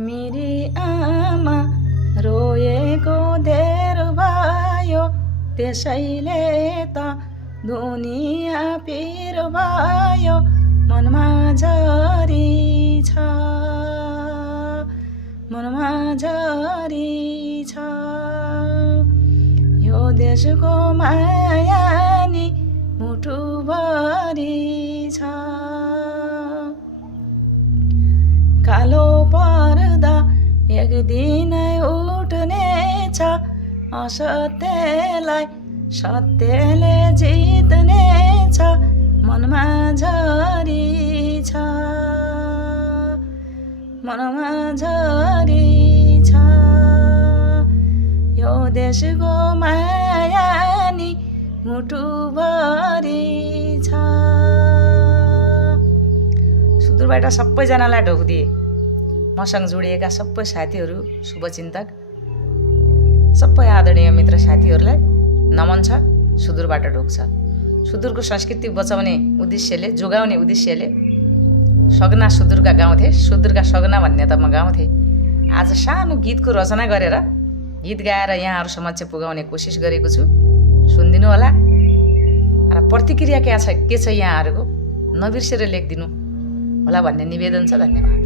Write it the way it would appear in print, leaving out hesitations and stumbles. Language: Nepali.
मेरी आमा रोएको धेर भयो, त्यसैले त दुनिया पिर भयो। मनमा झरी छ, मनमा झरी छ। यो देशको माया नि मुटुभरि छ। कालो पर्दा एक दिन उठ्नेछ, असत्यलाई सत्यले जित्नेछ। मनमा झरी छ, मनमा झरी छ। यो देशको माया नि मुटुभरि छ। सुदूरबाट सबैजनालाई ढोक दिए। मसँग जोडिएका सबै साथीहरू, शुभचिन्तक, सबै आदरणीय मित्र साथीहरूलाई नमन छ। सुदूरबाट ढोक छ। सुदूरको संस्कृति बचाउने उद्देश्यले, जोगाउने उद्देश्यले सगना सुदूरका गाउँथे। सुदूरका सगना भन्ने त म गाउँथे। आज सानो गीतको रचना गरेर गीत गाएर यहाँहरू समक्ष पुगाउने कोसिस गरेको छु। सुनिदिनु होला र प्रतिक्रिया के छ यहाँहरूको नबिर्सेर लेखिदिनु होला भन्ने निवेदन छ। धन्यवाद।